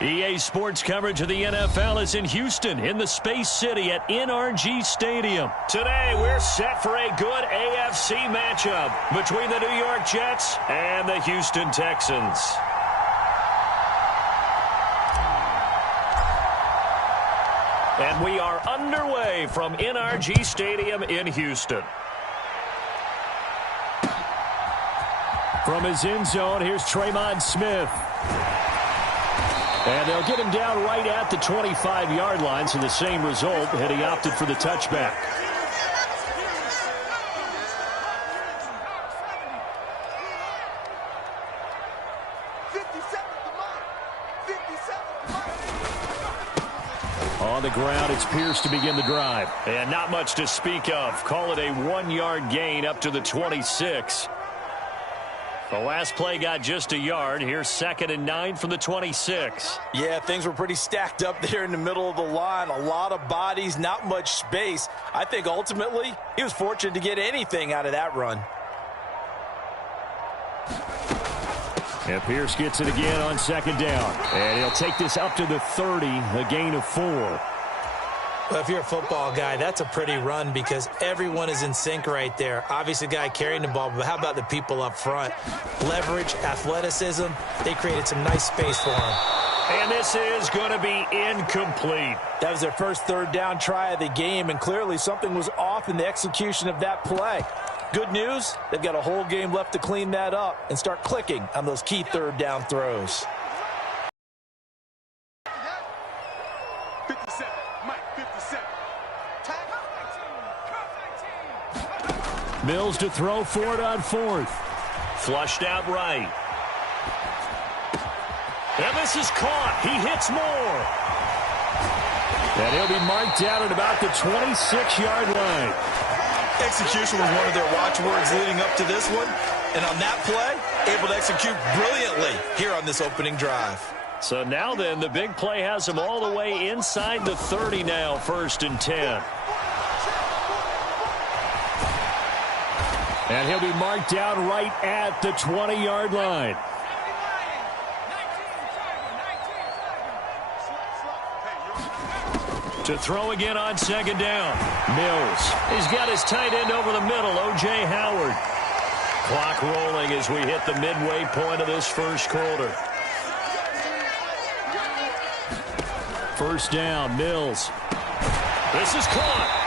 EA Sports coverage of the NFL is in Houston in the Space City at NRG Stadium. Today, we're set for a good AFC matchup between the New York Jets and the Houston Texans. And we are underway from NRG Stadium in Houston. From his end zone, here's Tremon Smith. And they'll get him down right at the 25-yard line, so the same result, and he opted for the touchback. On the ground, it's Pierce to begin the drive. And not much to speak of. Call it a 1-yard gain up to the 26. The last play got just a yard. Here's 2nd and 9 from the 26. Yeah, things were pretty stacked up there in the middle of the line. A lot of bodies, not much space. I think ultimately he was fortunate to get anything out of that run. And Pierce gets it again on 2nd down. And he'll take this up to the 30, a gain of 4. Well, if you're a football guy, that's a pretty run because everyone is in sync right there. Obviously, the guy carrying the ball, but how about the people up front? Leverage, athleticism, they created some nice space for him. And this is going to be incomplete. That was their first 3rd down try of the game, and clearly something was off in the execution of that play. Good news, they've got a whole game left to clean that up and start clicking on those key 3rd down throws. Mills to throw for it on 4th. Flushed out right. And this is caught. He hits more. And he'll be marked down at about the 26-yard line. Execution was one of their watchwords leading up to this one. And on that play, able to execute brilliantly here on this opening drive. So now then, the big play has him all the way inside the 30 now, 1st and 10. And he'll be marked down right at the 20-yard line. To throw again on 2nd down. Mills. He's got his tight end over the middle, O.J. Howard. Clock rolling as we hit the midway point of this first quarter. 1st down, Mills. This is caught.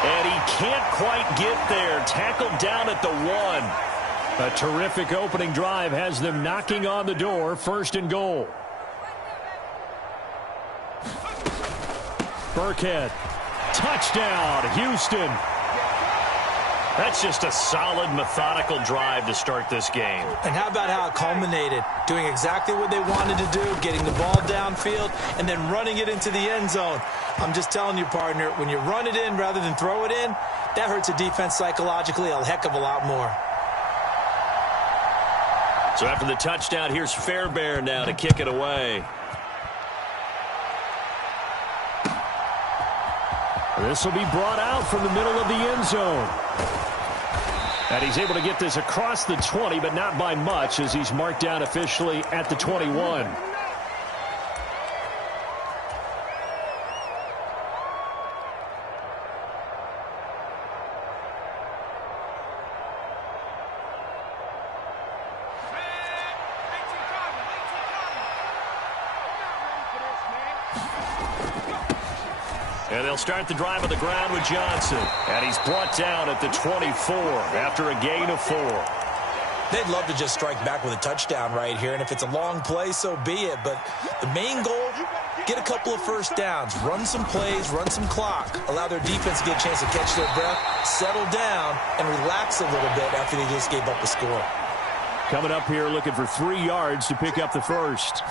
And he can't quite get there. Tackled down at the 1. A terrific opening drive has them knocking on the door. 1st and goal. Burkhead. Touchdown, Houston. That's just a solid, methodical drive to start this game. And how about how it culminated? Doing exactly what they wanted to do, getting the ball downfield, and then running it into the end zone. I'm just telling you, partner, when you run it in rather than throw it in, that hurts a defense psychologically a heck of a lot more. So after the touchdown, here's Fairbairn now to kick it away. This will be brought out from the middle of the end zone. And he's able to get this across the 20, but not by much, as he's marked down officially at the 21. And they'll start the drive on the ground with Johnson. And he's brought down at the 24 after a gain of 4. They'd love to just strike back with a touchdown right here. And if it's a long play, so be it. But the main goal, get a couple of 1st downs. Run some plays, run some clock. Allow their defense to get a chance to catch their breath, settle down, and relax a little bit after they just gave up a score. Coming up here looking for 3 yards to pick up the 1st.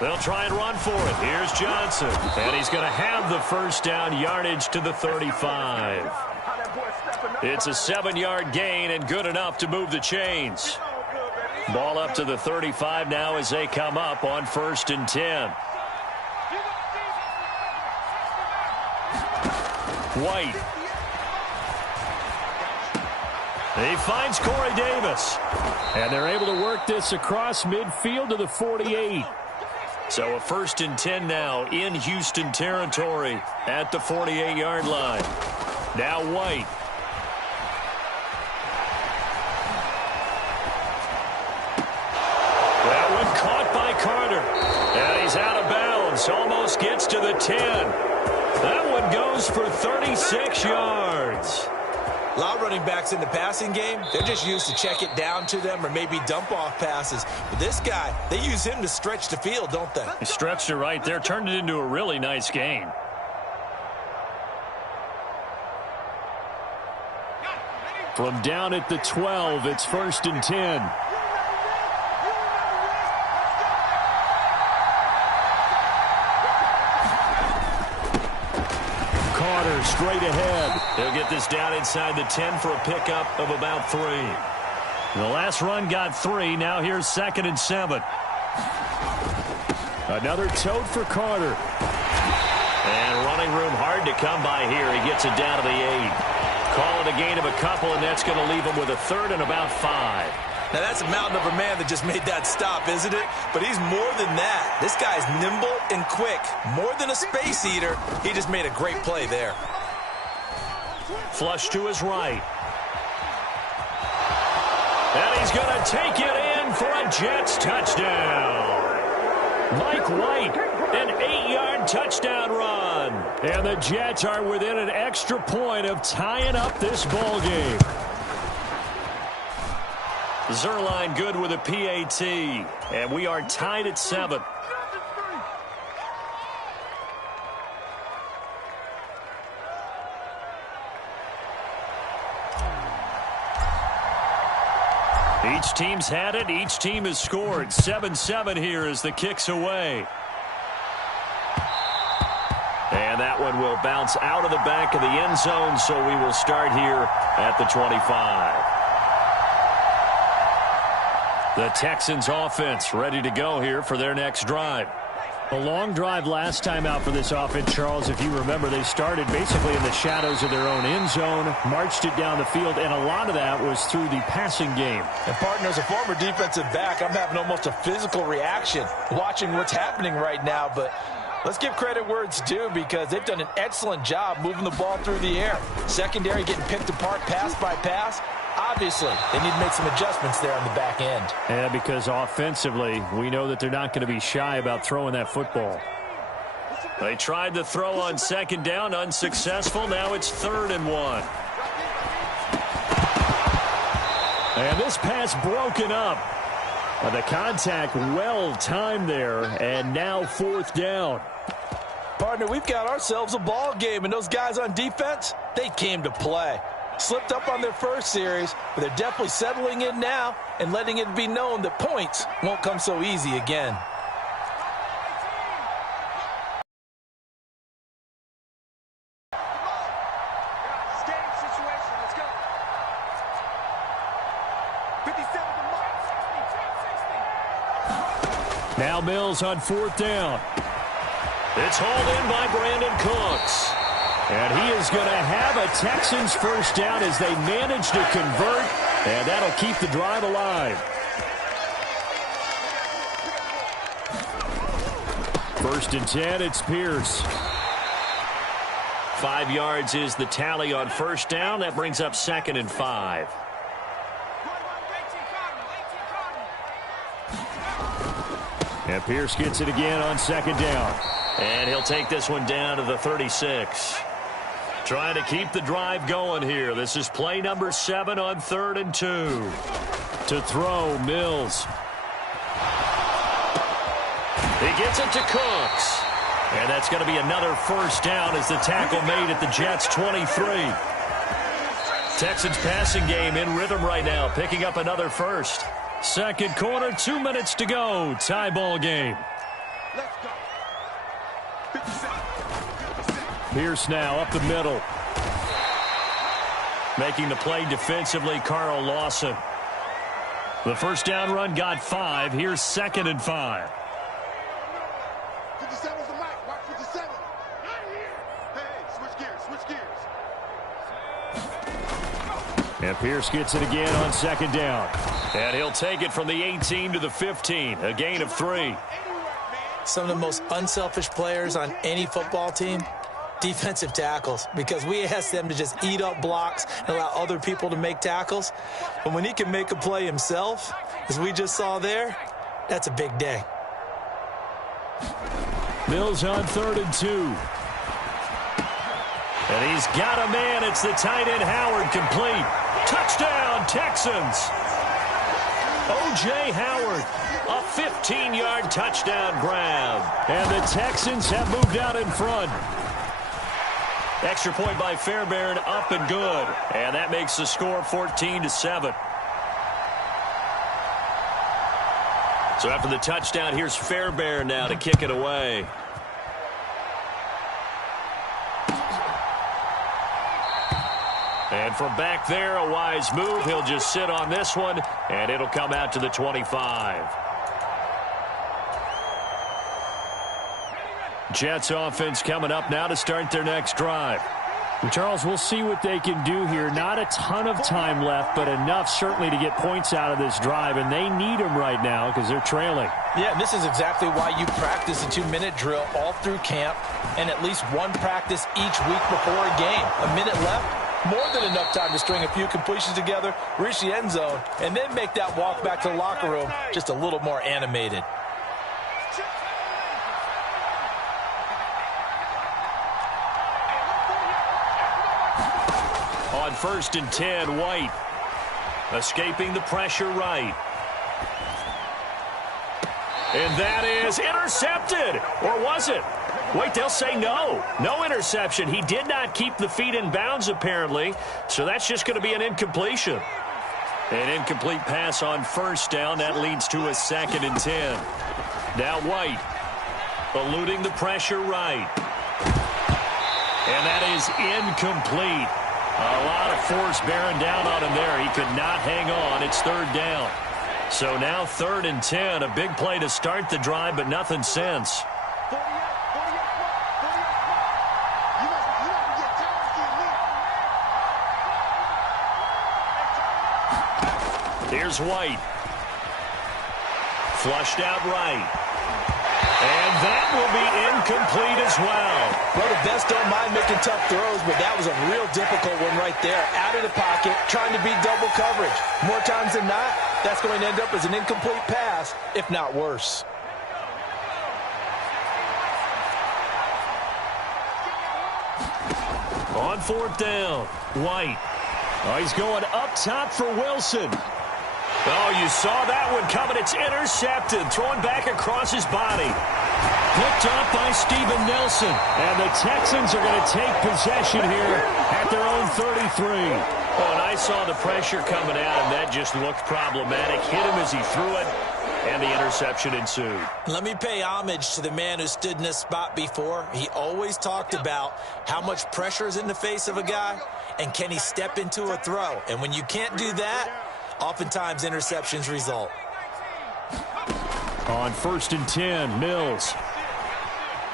They'll try and run for it. Here's Johnson. And he's going to have the 1st down, yardage to the 35. It's a 7-yard gain and good enough to move the chains. Ball up to the 35 now as they come up on 1st and 10. White. He finds Corey Davis. And they're able to work this across midfield to the 48. So a 1st and 10 now in Houston territory at the 48-yard line. Now White. That one caught by Carter. And he's out of bounds. Almost gets to the 10. That one goes for 36 yards. A lot of running backs in the passing game, they're just used to check it down to them or maybe dump off passes. But this guy, they use him to stretch the field, don't they? He stretched it right there, turned it into a really nice game. From down at the 12, it's 1st and 10. Carter straight ahead. He'll get this down inside the 10 for a pickup of about 3. The last run got 3. Now here's 2nd and 7. Another tote for Carter. And running room hard to come by here. He gets it down to the 8. Call it a gain of a couple, and that's going to leave him with a 3rd and about 5. Now, that's a mountain of a man that just made that stop, isn't it? But he's more than that. This guy's nimble and quick. More than a space eater. He just made a great play there. Flush to his right. And he's going to take it in for a Jets touchdown. Mike White, an 8-yard touchdown run. And the Jets are within an extra point of tying up this ball game. Zerline good with a PAT. And we are tied at 7. Each team's had it. Each team has scored. 7-7 here as the kick's away. And that one will bounce out of the back of the end zone, so we will start here at the 25. The Texans offense ready to go here for their next drive. A long drive last time out for this offense, Charles. If you remember, they started basically in the shadows of their own end zone, marched it down the field, and a lot of that was through the passing game. And, partner, as a former defensive back, I'm having almost a physical reaction watching what's happening right now. But let's give credit where it's due because they've done an excellent job moving the ball through the air. Secondary getting picked apart pass by pass. Obviously, they need to make some adjustments there on the back end. Yeah, because offensively, we know that they're not going to be shy about throwing that football. They tried to throw on 2nd down, unsuccessful. Now it's 3rd and 1. And this pass broken up. The contact well timed there, and now 4th down. Partner, we've got ourselves a ball game, and those guys on defense, they came to play. Slipped up on their first series, but they're definitely settling in now and letting it be known that points won't come so easy again. Now Mills on 4th down. It's hauled in by Brandon Cooks. And he is going to have a Texans 1st down as they manage to convert, and that'll keep the drive alive. 1st and 10, it's Pierce. 5 yards is the tally on 1st down. That brings up 2nd and 5. And Pierce gets it again on 2nd down. And he'll take this one down to the 36. Trying to keep the drive going here. This is play number 7 on 3rd and 2. To throw, Mills. He gets it to Cooks. And that's going to be another 1st down as the tackle made at the Jets' 23. Texans passing game in rhythm right now, picking up another 1st. 2nd quarter, 2 minutes to go. Tie ball game. Let's go. Pierce now up the middle. Making the play defensively, Carl Lawson. The 1st down run got 5. Here's 2nd and 5. 57's the mic. Watch 57. Hey, switch gears. And Pierce gets it again on 2nd down. And he'll take it from the 18 to the 15. A gain of 3. Some of the most unselfish players on any football team, defensive tackles, because we ask them to just eat up blocks and allow other people to make tackles. But when he can make a play himself, as we just saw there, that's a big day. Mills on 3rd and 2. And he's got a man. It's the tight end Howard, complete. Touchdown, Texans. O.J. Howard, a 15-yard touchdown grab. And the Texans have moved out in front. Extra point by Fairbairn, up and good. And that makes the score 14-7. So after the touchdown, here's Fairbairn now to kick it away. And from back there, a wise move. He'll just sit on this one, and it'll come out to the 25. Jets offense coming up now to start their next drive. Well, Charles, we'll see what they can do here. Not a ton of time left, but enough certainly to get points out of this drive, and they need them right now because they're trailing. Yeah, and this is exactly why you practice a 2-minute drill all through camp and at least one practice each week before a game. A minute left, more than enough time to string a few completions together, reach the end zone, and then make that walk back to the locker room just a little more animated. On 1st and 10, White escaping the pressure right. And that is intercepted. Or was it? Wait, they'll say no. No interception. He did not keep the feet in bounds, apparently. So that's just going to be an incompletion. An incomplete pass on 1st down. That leads to a 2nd and 10. Now White eluding the pressure right. And that is incomplete. A lot of force bearing down on him there. He could not hang on. It's 3rd down. So now 3rd and 10. A big play to start the drive, but nothing since. Here's White. Flushed out right. And that will be incomplete as well. Well, the best don't mind making tough throws, but that was a real difficult one right there. Out of the pocket, trying to beat double coverage. More times than not, that's going to end up as an incomplete pass, if not worse. On 4th down, White. Oh, he's going up top for Wilson. Oh, you saw that one coming. It's intercepted. Throwing back across his body. Picked up by Steven Nelson. And the Texans are going to take possession here at their own 33. Oh, and I saw the pressure coming out, and that just looked problematic. Hit him as he threw it, and the interception ensued. Let me pay homage to the man who stood in this spot before. He always talked about how much pressure is in the face of a guy, and can he step into a throw. And when you can't do that, oftentimes interceptions result. On 1st and 10, Mills.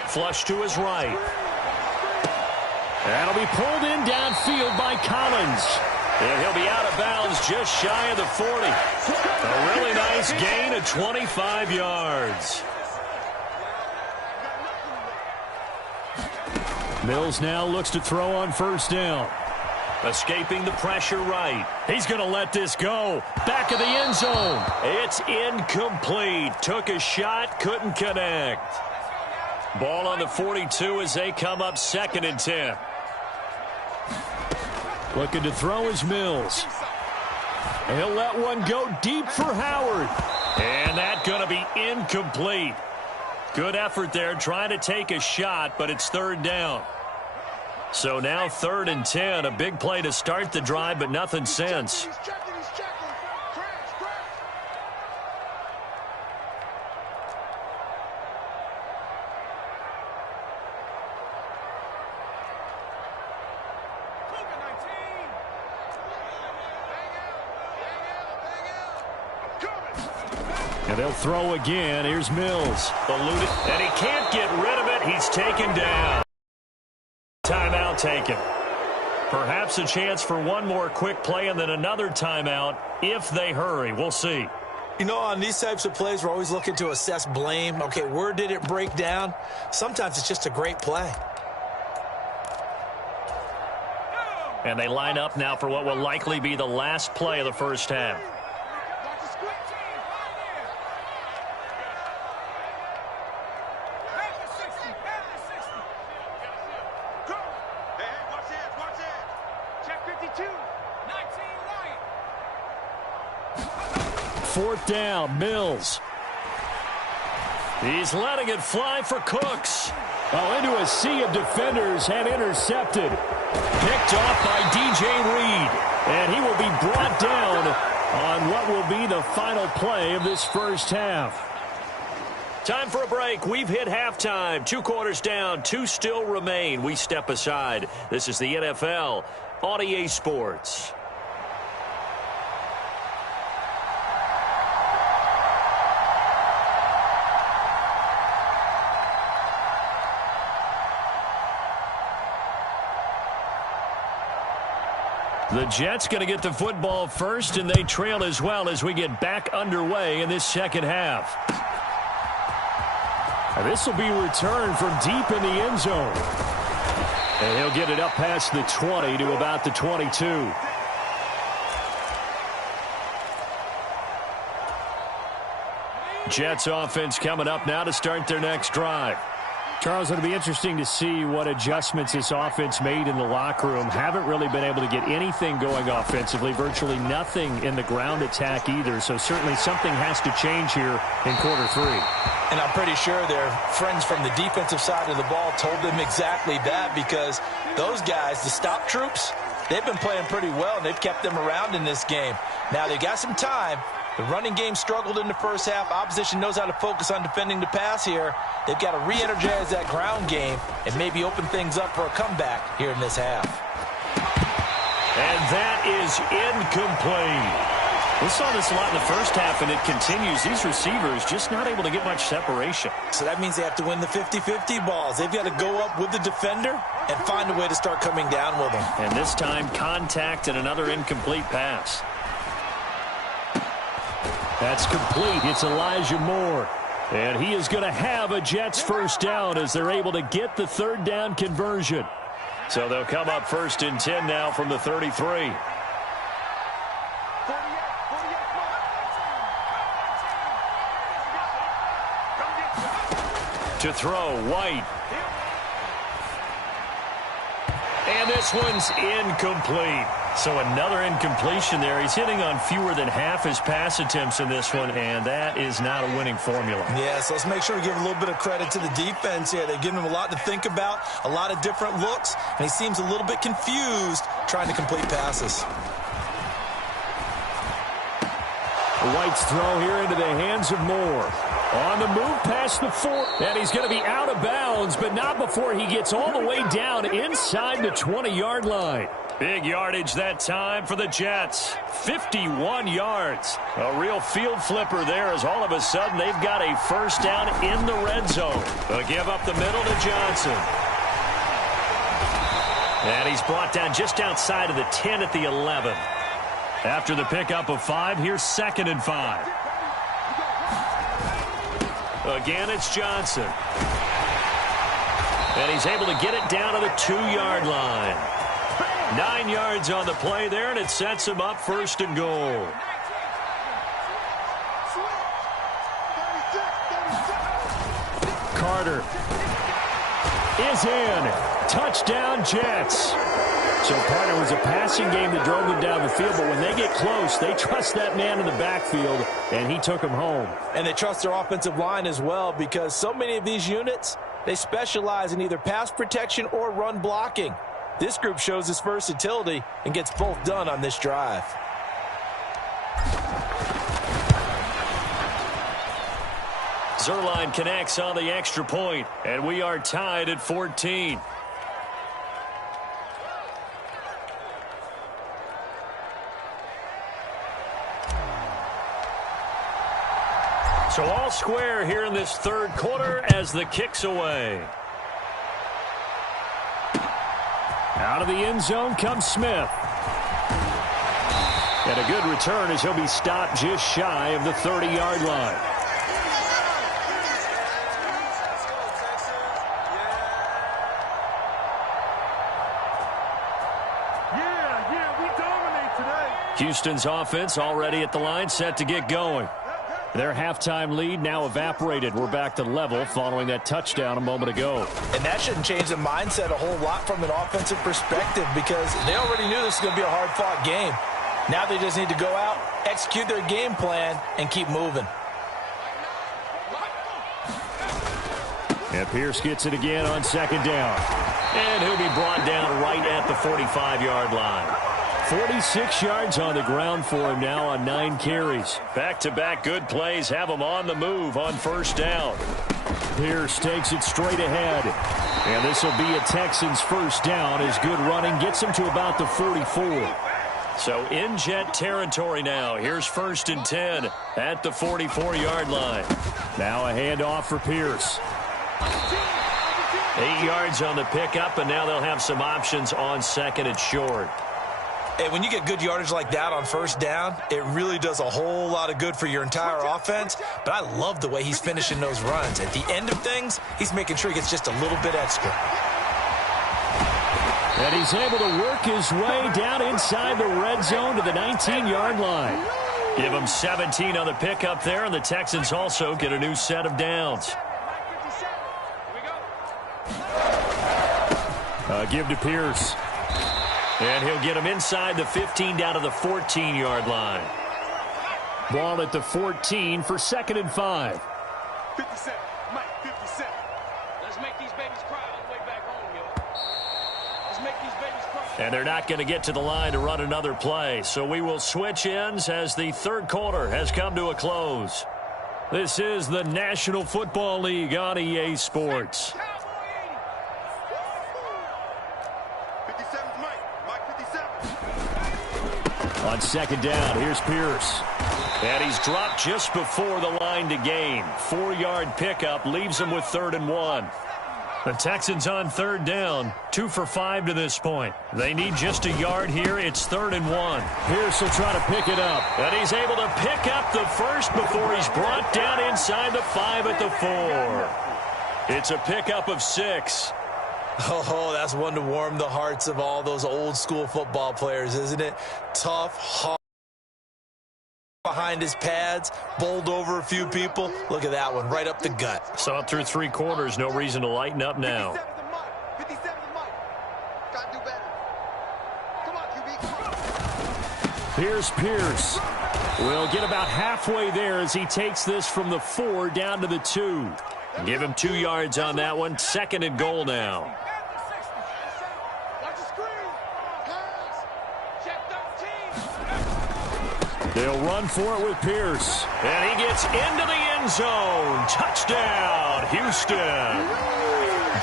Flush to his right. That'll be pulled in downfield by Collins. And he'll be out of bounds just shy of the 40. A really nice gain of 25 yards. Mills now looks to throw on 1st down. Escaping the pressure right. He's going to let this go. Back of the end zone. It's incomplete. Took a shot, couldn't connect. Ball on the 42 as they come up 2nd and 10. Looking to throw is Mills. He'll let one go deep for Howard. And that's going to be incomplete. Good effort there trying to take a shot, but it's 3rd down. So now 3rd and 10, a big play to start the drive, but nothing since. And they'll throw again. Here's Mills. Eluded, and he can't get rid of it. He's taken down. Timeout taken. Perhaps a chance for one more quick play and then another timeout if they hurry. We'll see. You know, on these types of plays, we're always looking to assess blame. Okay, where did it break down? Sometimes it's just a great play. And they line up now for what will likely be the last play of the first half. Fourth down, Mills. He's letting it fly for Cooks. Oh, into a sea of defenders and intercepted. Picked off by DJ Reed. And he will be brought down on what will be the final play of this first half. Time for a break. We've hit halftime. 2 quarters down, 2 still remain. We step aside. This is the NFL on EA Sports. The Jets going to get the football first, and they trail as well as we get back underway in this second half. And this will be returned from deep in the end zone. And he'll get it up past the 20 to about the 22. Jets offense coming up now to start their next drive. Charles, it'll be interesting to see what adjustments this offense made in the locker room. Haven't really been able to get anything going offensively, virtually nothing in the ground attack either. So certainly something has to change here in quarter 3. And I'm pretty sure their friends from the defensive side of the ball told them exactly that, because those guys, the stop troops, they've been playing pretty well, and they've kept them around in this game. Now, they got some time. The running game struggled in the first half. Opposition knows how to focus on defending the pass here. They've got to re-energize that ground game and maybe open things up for a comeback here in this half. And that is incomplete. We saw this a lot in the first half, and it continues. These receivers just not able to get much separation. So that means they have to win the 50-50 balls. They've got to go up with the defender and find a way to start coming down with them. And this time, contact and another incomplete pass. That's complete. It's Elijah Moore. And he is going to have a Jets first down as they're able to get the third down conversion. So they'll come up 1st and 10 now from the 33. To throw, White. And this one's incomplete. So another incompletion there. He's hitting on fewer than half his pass attempts in this one, and that is not a winning formula. Yeah, so let's make sure we give a little bit of credit to the defense here. They've given him a lot to think about, a lot of different looks, and he seems a little bit confused trying to complete passes. White's throw here into the hands of Moore. On the move past the 4, and he's going to be out of bounds, but not before he gets all the way down inside the 20-yard line. Big yardage that time for the Jets. 51 yards. A real field flipper there, as all of a sudden they've got a first down in the red zone. They'll give up the middle to Johnson. And he's brought down just outside of the 10 at the 11. After the pickup of 5, here's 2nd and 5. Again, it's Johnson. And he's able to get it down to the 2-yard line. 9 yards on the play there, and it sets him up 1st and goal. Carter is in. Touchdown, Jets. So, partner, it was a passing game that drove them down the field, but when they get close, they trust that man in the backfield, and he took them home. And they trust their offensive line as well, because so many of these units, they specialize in either pass protection or run blocking. This group shows its versatility and gets both done on this drive. Zerline connects on the extra point, and we are tied at 14. So all square here in this third quarter as the kick's away. Out of the end zone comes Smith. And a good return as he'll be stopped just shy of the 30-yard line. Yeah, we dominate today. Houston's offense already at the line, set to get going. Their halftime lead now evaporated. We're back to level following that touchdown a moment ago. And that shouldn't change the mindset a whole lot from an offensive perspective because they already knew this was going to be a hard-fought game. Now they just need to go out, execute their game plan, and keep moving. And Pierce gets it again on second down. And he'll be brought down right at the 45-yard line. 46 yards on the ground for him now on 9 carries. Back-to-back good plays have him on the move on first down. Pierce takes it straight ahead. And this will be a Texans first down as good running gets him to about the 44. So in jet territory now. Here's 1st and 10 at the 44-yard line. Now a handoff for Pierce. 8 yards on the pickup, and now they'll have some options on second and short. And when you get good yardage like that on first down, it really does a whole lot of good for your entire offense. But I love the way he's finishing those runs. At the end of things, he's making sure he gets just a little bit extra. And he's able to work his way down inside the red zone to the 19-yard line. Give him 17 on the pickup there, and the Texans also get a new set of downs. Give to Pierce. And he'll get him inside the 15 down to the 14-yard line. Ball at the 14 for 2nd and 5. 57, Mike, 57. Let's make these babies cry on the way back home, yo. Let's make these babies cry. And they're not going to get to the line to run another play. So we will switch ends as the third quarter has come to a close. This is the National Football League on EA Sports. 57's Mike. Mike, 57. On second down, here's Pierce. And he's dropped just before the line to gain. 4-yard pickup leaves him with 3rd and 1. The Texans on 3rd down, 2 for 5 to this point. They need just a yard here. It's 3rd and 1. Pierce will try to pick it up. And he's able to pick up the first before he's brought down inside the 5 at the 4. It's a pickup of 6. Oh, that's one to warm the hearts of all those old school football players, isn't it? Tough, hard, behind his pads, bowled over a few people. Look at that one, right up the gut. Saw it through 3 quarters. No reason to lighten up now. 57's Mike. Gotta do better. Come on, QB, come on. Here's Pierce. We'll get about halfway there as he takes this from the 4 down to the 2. Give him 2 yards on that one. 2nd and goal now. Watch the screen. Pass. Check 13. They'll run for it with Pierce. And he gets into the end zone. Touchdown, Houston.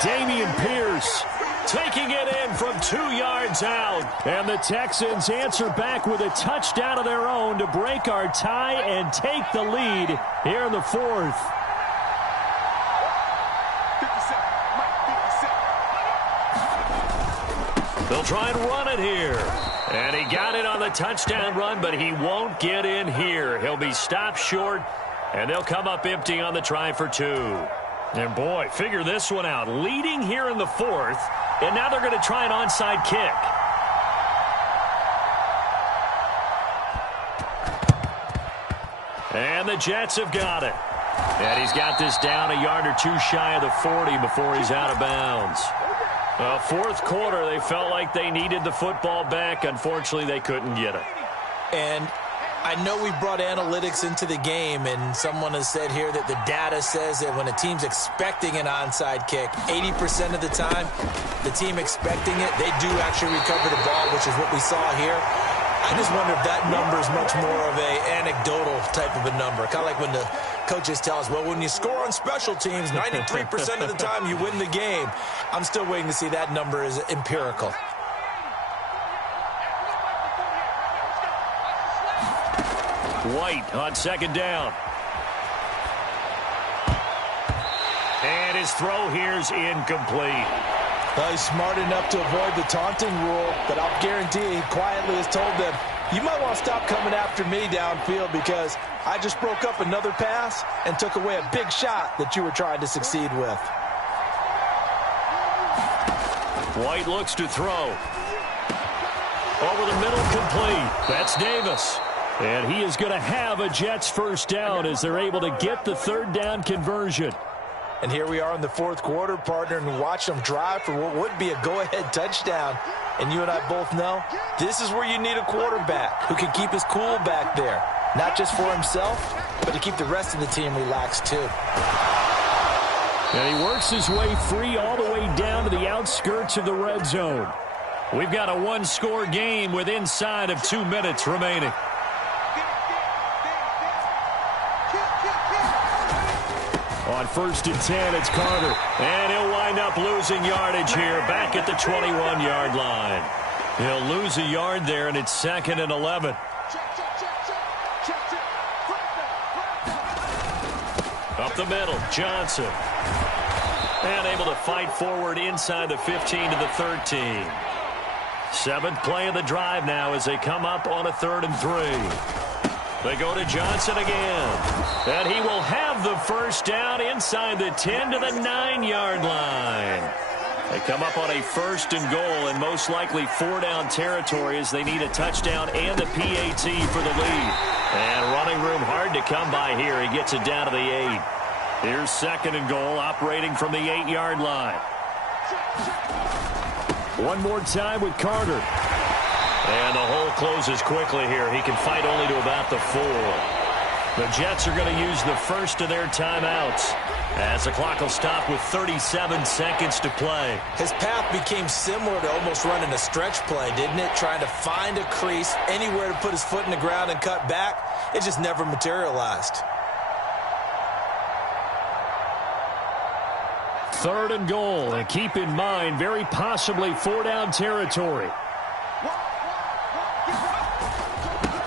Dameon Pierce Taking it in from 2 yards out. And the Texans answer back with a touchdown of their own to break our tie and take the lead here in the 4th. 57. Mike, 57. They'll try and run it here. And he got it on the touchdown run, but he won't get in here. He'll be stopped short, and they'll come up empty on the try for 2. And, boy, figure this one out. Leading here in the 4th, and now they're going to try an onside kick. And the Jets have got it. And he's got this down a yard or 2 shy of the 40 before he's out of bounds. Well, 4th quarter, they felt like they needed the football back. Unfortunately, they couldn't get it. And I know we brought analytics into the game, and someone has said here that the data says that when a team's expecting an onside kick, 80% of the time, the team expecting it, they do actually recover the ball, which is what we saw here. I just wonder if that number is much more of a anecdotal type of a number. Kind of like when the coaches tell us, well, when you score on special teams, 93% of the time you win the game. I'm still waiting to see that number is empirical. White on 2nd down. And his throw here's incomplete. Well, he's smart enough to avoid the taunting rule, but I'll guarantee he quietly has told them, You might want to stop coming after me downfield because I just broke up another pass and took away a big shot that you were trying to succeed with. White looks to throw. Over the middle, complete. That's Davis. And he is going to have a Jets first down as they're able to get the third down conversion. And here we are in the fourth quarter, partner, and watch them drive for what would be a go-ahead touchdown. And you and I both know this is where you need a quarterback who can keep his cool back there. Not just for himself, but to keep the rest of the team relaxed too. And he works his way free all the way down to the outskirts of the red zone. We've got a one-score game with inside of 2 minutes remaining. On 1st and 10, it's Carter. And he'll wind up losing yardage here back at the 21-yard line. He'll lose a yard there, and it's 2nd and 11. Up the middle, Johnson. And able to fight forward inside the 15 to the 13. 7th play of the drive now as they come up on a 3rd and 3. They go to Johnson again. And he will have the first down inside the 10 to the 9-yard line. They come up on a 1st and goal and most likely 4-down territory as they need a touchdown and a PAT for the lead. And running room hard to come by here. He gets it down to the 8. Here's 2nd and goal operating from the 8-yard line. One more time with Carter. And the hole closes quickly here. He can fight only to about the 4. The Jets are going to use the first of their timeouts as the clock will stop with 37 seconds to play. His path became similar to almost running a stretch play, didn't it? Trying to find a crease, anywhere to put his foot in the ground and cut back. It just never materialized. 3rd and goal. And keep in mind, very possibly 4-down territory.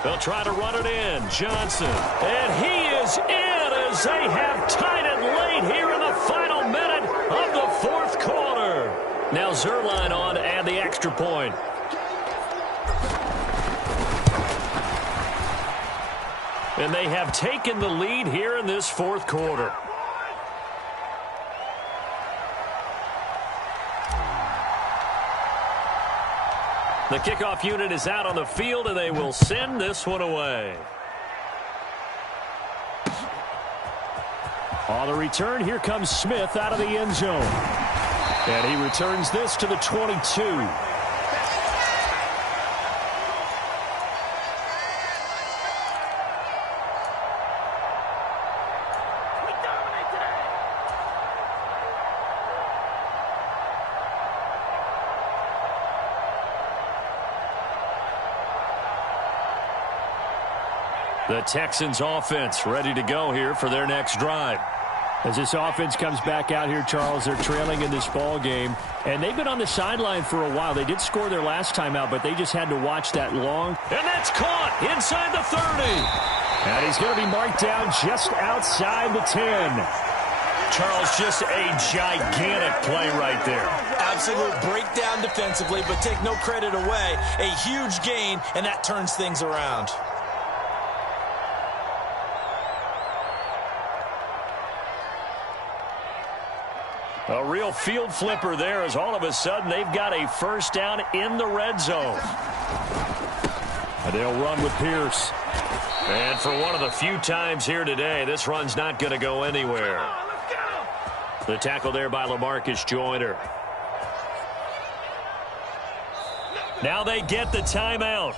They'll try to run it in. Johnson. And he is in as they have tied it late here in the final minute of the 4th quarter. Now Zerline on to add the extra point. And they have taken the lead here in this 4th quarter. The kickoff unit is out on the field, and they will send this one away. On the return, here comes Smith out of the end zone. And he returns this to the 22. The Texans offense ready to go here for their next drive. As this offense comes back out here, Charles, they're trailing in this ball game, and they've been on the sideline for a while. They did score their last time out, but they just had to watch that long. And that's caught inside the 30. And he's going to be marked down just outside the 10. Charles, just a gigantic play right there. Absolute breakdown defensively, but take no credit away. A huge gain, and that turns things around. A real field flipper there as all of a sudden they've got a first down in the red zone. And they'll run with Pierce. And for one of the few times here today, this run's not going to go anywhere. The tackle there by LaMarcus Joyner. Now they get the timeout.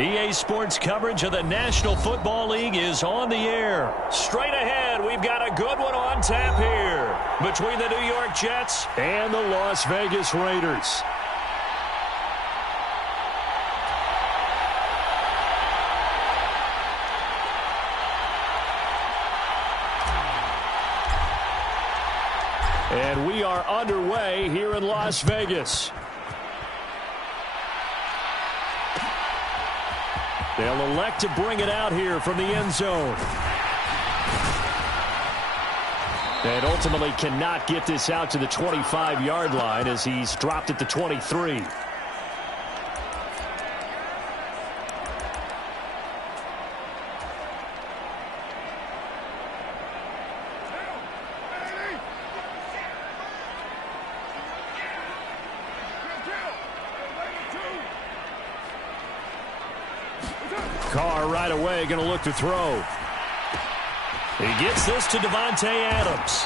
EA Sports coverage of the National Football League is on the air. Straight ahead, we've got a good one on tap here between the New York Jets and the Las Vegas Raiders. And we are underway here in Las Vegas. They'll elect to bring it out here from the end zone. And ultimately cannot get this out to the 25-yard line as he's dropped at the 23. Carr right away going to look to throw. He gets this to Devontae Adams.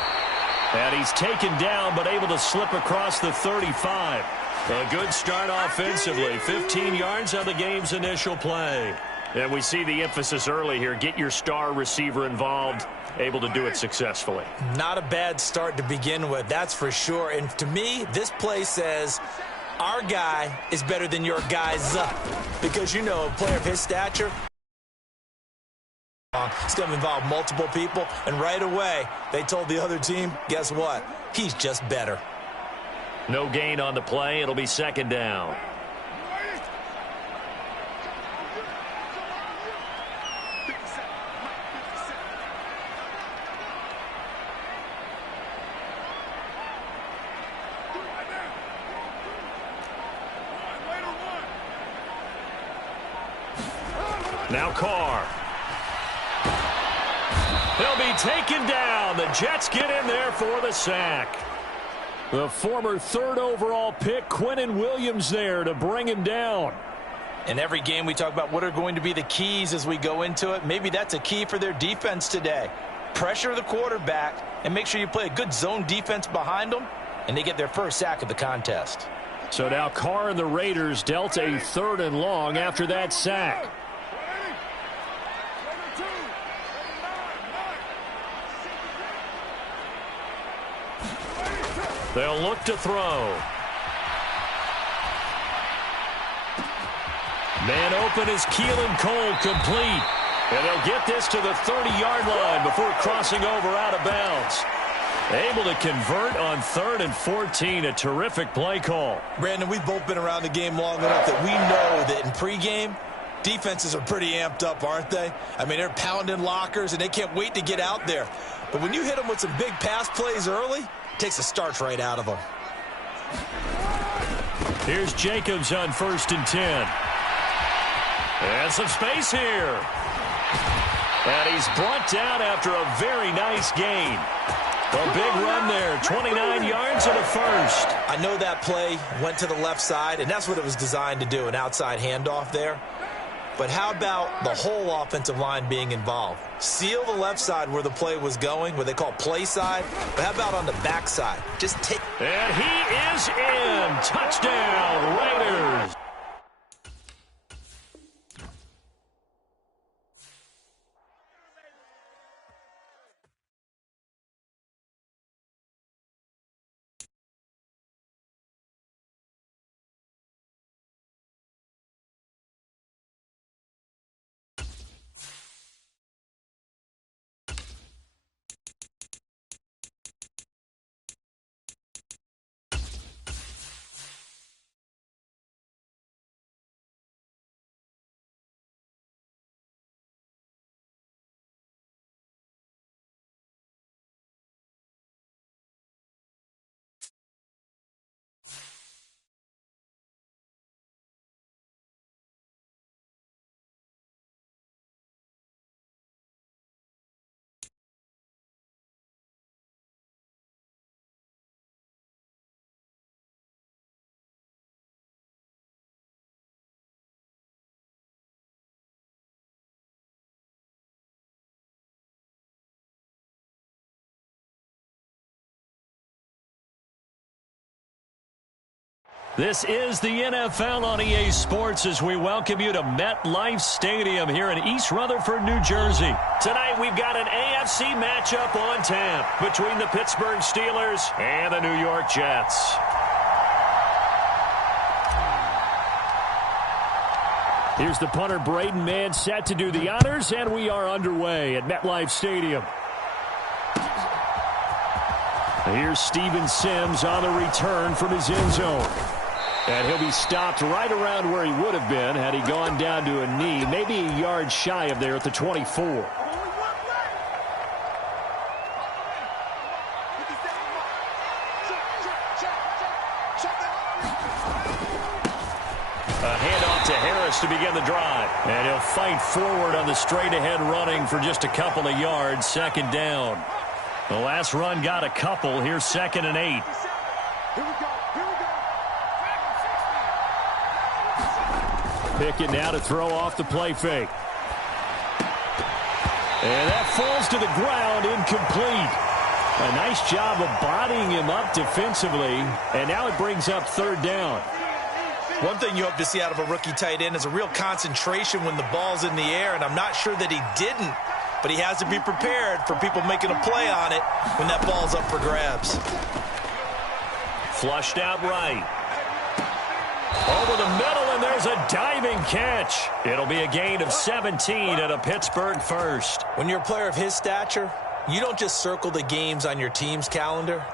And he's taken down but able to slip across the 35. A good start offensively. 15 yards on the game's initial play. And we see the emphasis early here. Get your star receiver involved. Able to do it successfully. Not a bad start to begin with, that's for sure. And to me, this play says our guy is better than your guy's. Because, you know, a player of his stature, it's going to involve multiple people. And right away, they told the other team, guess what? He's just better. No gain on the play. It'll be second down. Now Carr. He'll be taken down. The Jets get in there for the sack. The former third overall pick, Quinnen Williams, there to bring him down. In every game we talk about what are going to be the keys as we go into it. Maybe that's a key for their defense today. Pressure the quarterback and make sure you play a good zone defense behind them, and they get their first sack of the contest. So now Carr and the Raiders dealt a third and long after that sack. They'll look to throw. Man open is Keelan Cole, complete. And they'll get this to the 30-yard line before crossing over out of bounds. Able to convert on 3rd and 14. A terrific play call. Brandon, we've both been around the game long enough that we know that in pregame, defenses are pretty amped up, aren't they? I mean, they're pounding lockers, and they can't wait to get out there. But when you hit them with some big pass plays early, it takes the starch right out of them. Here's Jacobs on 1st and 10. And some space here. And he's brought down after a very nice gain. A big run there, 29 yards and a first. I know that play went to the left side, and that's what it was designed to do, an outside handoff there. But how about the whole offensive line being involved? Seal the left side where the play was going, what they call play side. But how about on the back side? Just take. And he is in. Touchdown, Raiders. This is the NFL on EA Sports as we welcome you to MetLife Stadium here in East Rutherford, New Jersey. Tonight we've got an AFC matchup on tap between the Pittsburgh Steelers and the New York Jets. Here's the punter, Braden Mann, set to do the honors, and we are underway at MetLife Stadium. Here's Steven Sims on the return from his end zone. And he'll be stopped right around where he would have been had he gone down to a knee, maybe a yard shy of there at the 24. A handoff to Harris to begin the drive. And he'll fight forward on the straight-ahead running for just a couple of yards, second down. The last run got a couple. Here's 2nd and 8. Pickett now to throw off the play fake. And that falls to the ground, incomplete. A nice job of bodying him up defensively, and now it brings up 3rd down. One thing you hope to see out of a rookie tight end is a real concentration when the ball's in the air, and I'm not sure that he didn't, but he has to be prepared for people making a play on it when that ball's up for grabs. Flushed out right. Over the middle, and there's a diving catch. It'll be a gain of 17 and a Pittsburgh first. When you're a player of his stature, you don't just circle the games on your team's calendar.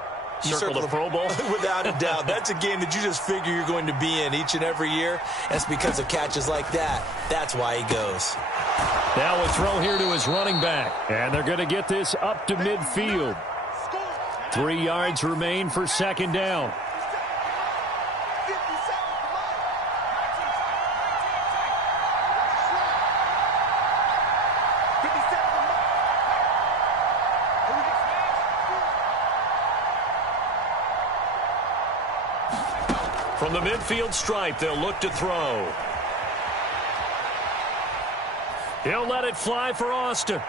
You circle the Pro Bowl? Without a doubt. That's a game that you just figure you're going to be in each and every year. That's because of catches like that. That's why he goes. Now a throw here to his running back. And they're going to get this up to midfield. 3 yards remain for 2nd down. From the midfield stripe, they'll look to throw. He'll let it fly for Austin.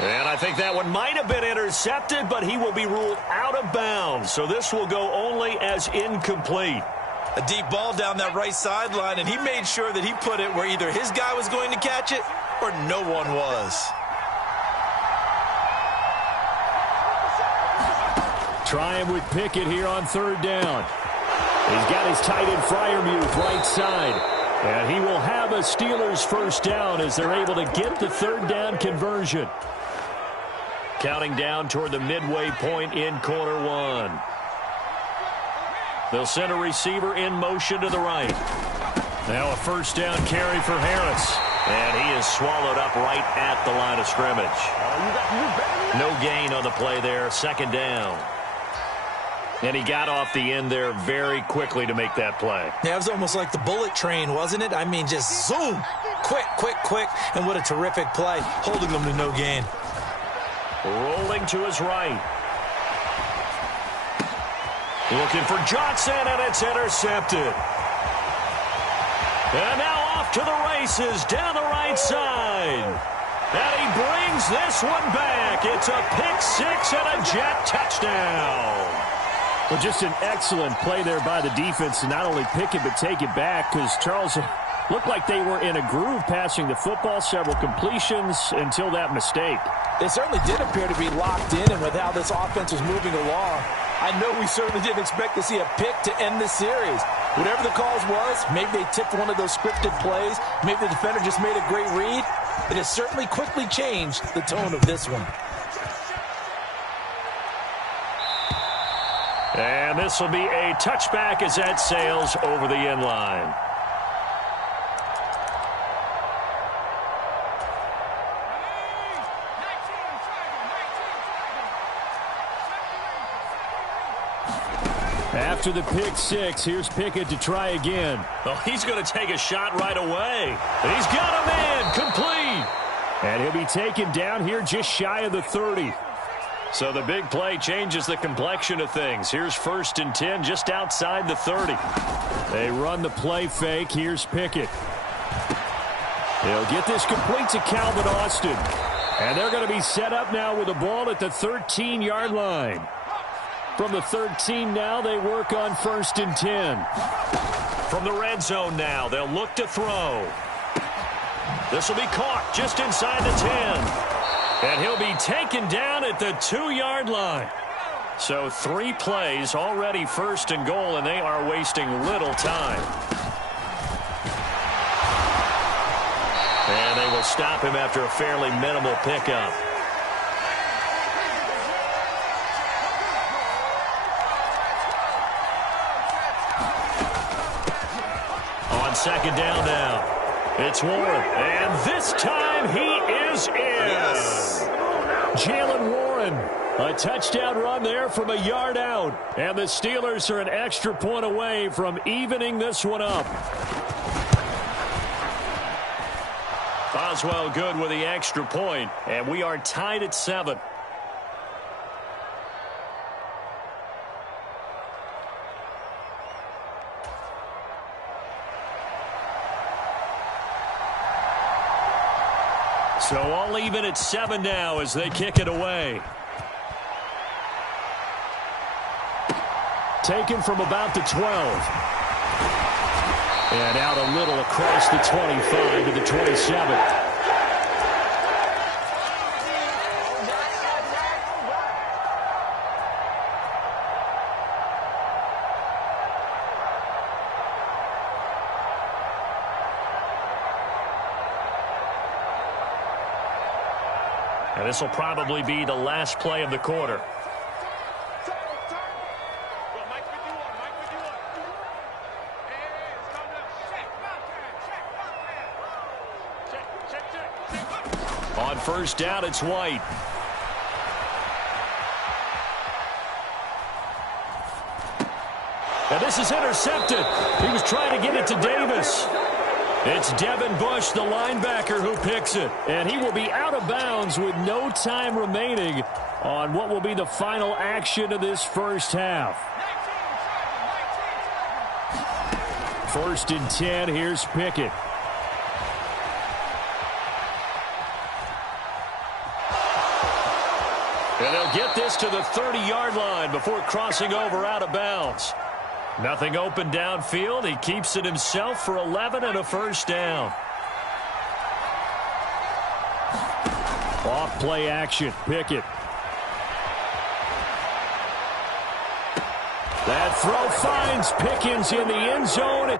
And I think that one might have been intercepted, but he will be ruled out of bounds. So this will go only as incomplete. A deep ball down that right sideline, and he made sure that he put it where either his guy was going to catch it or no one was. Trying with Pickett here on 3rd down. He's got his tight end Freiermuth right side. And he will have a Steelers first down as they're able to get the 3rd down conversion. Counting down toward the midway point in quarter 1. They'll send a receiver in motion to the right. Now a 1st down carry for Harris. And he is swallowed up right at the line of scrimmage. No gain on the play there, 2nd down. And he got off the end there very quickly to make that play. Yeah, it was almost like the bullet train, wasn't it? I mean, just zoom. Quick, quick, quick. And what a terrific play, holding them to no gain. Rolling to his right. Looking for Johnson, and it's intercepted. And now off to the races down the right side. And he brings this one back. It's a pick 6 and a Jet touchdown. Well, just an excellent play there by the defense to not only pick it but take it back, because Charles looked like they were in a groove passing the football, several completions until that mistake. They certainly did appear to be locked in, and with how this offense was moving along, I know we certainly didn't expect to see a pick to end this series. Whatever the cause was, maybe they tipped one of those scripted plays, maybe the defender just made a great read. It has certainly quickly changed the tone of this one. And this will be a touchback as that sails over the end line. After the pick 6, here's Pickett to try again. Oh, he's going to take a shot right away. He's got a man, complete. And he'll be taken down here just shy of the 30. So the big play changes the complexion of things. Here's 1st and 10 just outside the 30. They run the play fake. Here's Pickett. He'll get this complete to Calvin Austin. And they're going to be set up now with the ball at the 13-yard line. From the 13 now, they work on 1st and 10. From the red zone now, they'll look to throw. This will be caught just inside the 10. And he'll be taken down at the 2-yard line. So 3 plays, already 1st and goal, and they are wasting little time. And they will stop him after a fairly minimal pickup. On 2nd down now. It's Warren, and this time he is in. Yes. Jalen Warren, a touchdown run there from a yard out. And the Steelers are an extra point away from evening this one up. Boswell good with the extra point, and we are tied at 7. So all even at 7 now as they kick it away. Taken from about the 12. And out a little across the 25 to the 27. And this will probably be the last play of the quarter. On 1st down, it's White. And this is intercepted. He was trying to get it to Davis. It's Devin Bush, the linebacker, who picks it. And he will be out of bounds with no time remaining on what will be the final action of this first half. 1st and 10, here's Pickett. And they'll get this to the 30-yard line before crossing over out of bounds. Nothing open downfield. He keeps it himself for 11 and a 1st down. Off play action. Pickett. That throw finds Pickens in the end zone.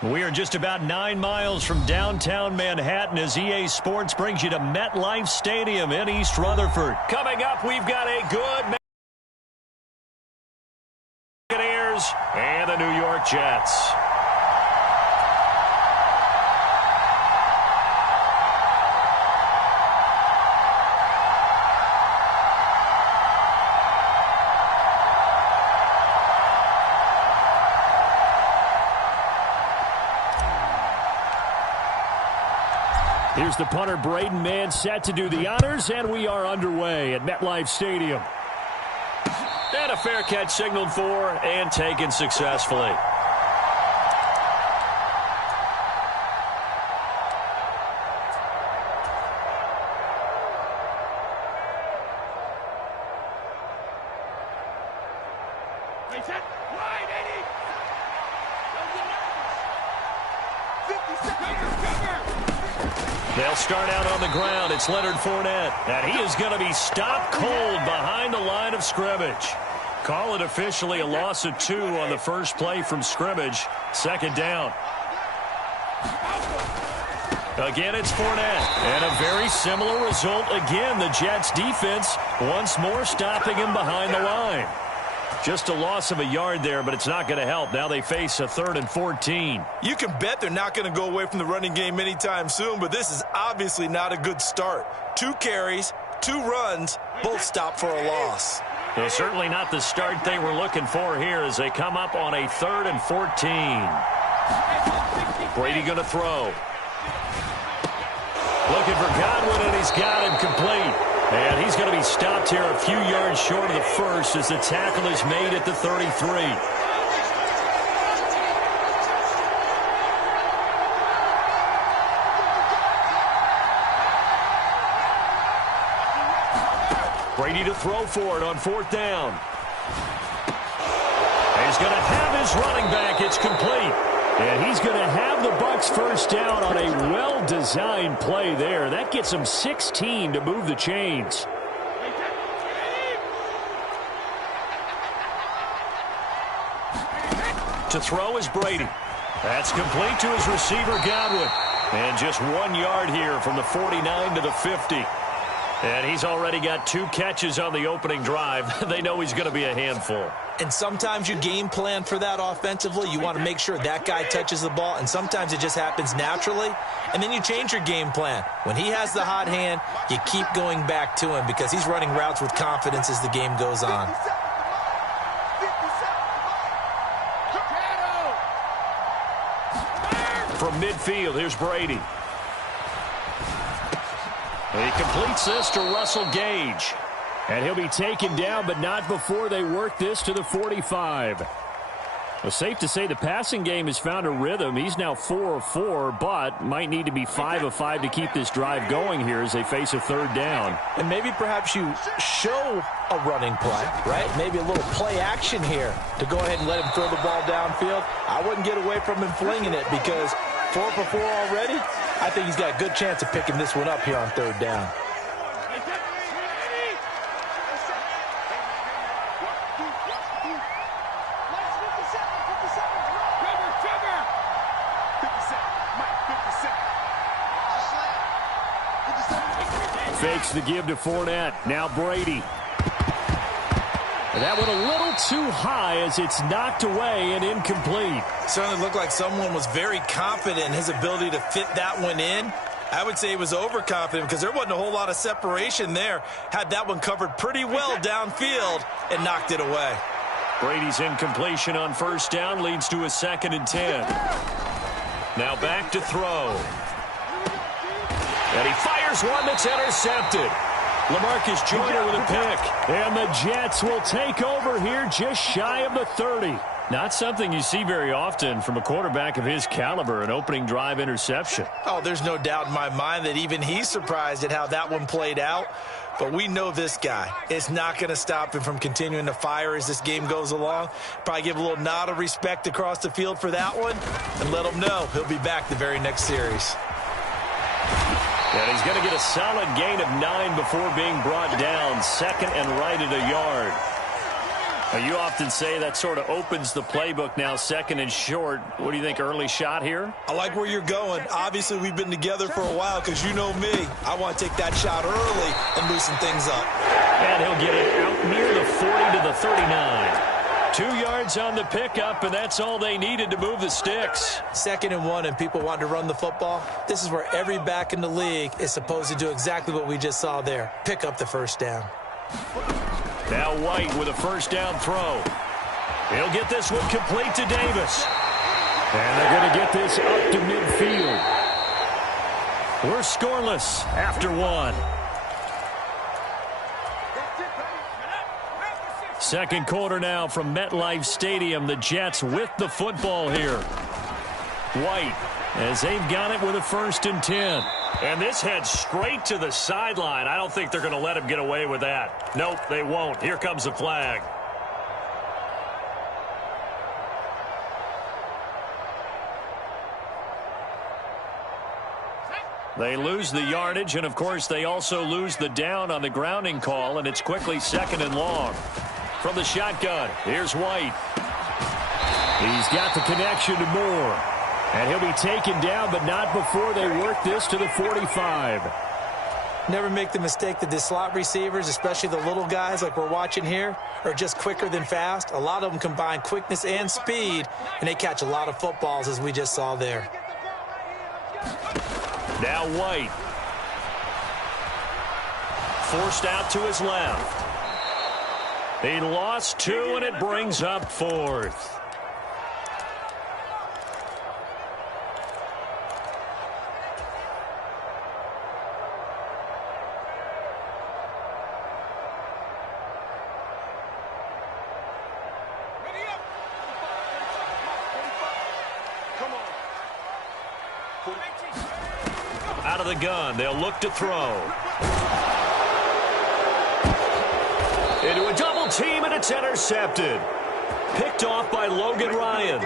We are just about 9 miles from downtown Manhattan as EA Sports brings you to MetLife Stadium in East Rutherford. Coming up, we've got a good Buccaneers and the New York Jets. Here's the punter, Braden Mann, set to do the honors, and we are underway at MetLife Stadium. And a fair catch signaled for and taken successfully. They'll start out on the ground. It's Leonard Fournette. And he is going to be stopped cold behind the line of scrimmage. Call it officially a loss of 2 on the first play from scrimmage. Second down. Again, it's Fournette. And a very similar result again. The Jets defense once more stopping him behind the line. Just a loss of a yard there, but it's not going to help. Now they face a 3rd and 14. You can bet they're not going to go away from the running game anytime soon, but this is obviously not a good start. 2 carries, 2 runs, both stopped for a loss. So certainly not the start they were looking for here as they come up on a 3rd and 14. Brady going to throw. Looking for Godwin, and he's got him complete. And he's going to be stopped here a few yards short of the first as the tackle is made at the 33. Brady to throw for it on 4th down. And he's going to have his running back. It's complete. And he's going to have the Bucs first down on a well-designed play there. That gets him 16 to move the chains. To throw is Brady. That's complete to his receiver, Godwin. And just 1 yard here from the 49 to the 50. And he's already got 2 catches on the opening drive. They know he's going to be a handful. And sometimes you game plan for that offensively. You want to make sure that guy touches the ball, and sometimes it just happens naturally. And then you change your game plan. When he has the hot hand, you keep going back to him because he's running routes with confidence as the game goes on. From midfield, here's Brady. He completes this to Russell Gage. And he'll be taken down, but not before they work this to the 45. Well, safe to say the passing game has found a rhythm. He's now 4 of 4, but might need to be 5 of 5 to keep this drive going here as they face a 3rd down. And maybe perhaps you show a running play, right? Maybe a little play action here to go ahead and let him throw the ball downfield. I wouldn't get away from him flinging it because 4 for 4 already. I think he's got a good chance of picking this one up here on 3rd down. Fakes the give to Fournette. Now Brady. And that went a little too high as it's knocked away and incomplete. Certainly looked like someone was very confident in his ability to fit that one in. I would say he was overconfident because there wasn't a whole lot of separation there. Had that one covered pretty well downfield and knocked it away. Brady's incompletion on 1st down leads to a 2nd and 10. Now back to throw. And he fires one that's intercepted. LaMarcus Joyner with a pick. And the Jets will take over here just shy of the 30. Not something you see very often from a quarterback of his caliber, an opening drive interception. Oh, there's no doubt in my mind that even he's surprised at how that one played out. But we know this guy. It's not going to stop him from continuing to fire as this game goes along. Probably give a little nod of respect across the field for that one and let him know he'll be back the very next series. And he's going to get a solid gain of 9 before being brought down. 2nd and right at a yard. Now, you often say that sort of opens the playbook now, 2nd and short. What do you think, early shot here? I like where you're going. Obviously, we've been together for a while because you know me. I want to take that shot early and loosen things up. And he'll get it out near the 40 to the 39. 2 yards on the pickup, and that's all they needed to move the sticks. 2nd and 1, and people want to run the football. This is where every back in the league is supposed to do exactly what we just saw there. Pick up the 1st down. Now White with a 1st down throw. He'll get this one complete to Davis. And they're going to get this up to midfield. We're scoreless after 1. 2nd quarter now from MetLife Stadium. The Jets with the football here. White, as they've got it with a 1st and 10. And this heads straight to the sideline. I don't think they're going to let him get away with that. Nope, they won't. Here comes the flag. They lose the yardage, and, of course, they also lose the down on the grounding call, and it's quickly 2nd and long. From the shotgun, here's White. He's got the connection to Moore. And he'll be taken down, but not before they work this to the 45. Never make the mistake that the slot receivers, especially the little guys like we're watching here, are just quicker than fast. A lot of them combine quickness and speed, and they catch a lot of footballs, as we just saw there. Now White. Forced out to his left. He lost 2, and it brings up 4th. Out of the gun, they'll look to throw. Into a double team, and it's intercepted. Picked off by Logan Ryan.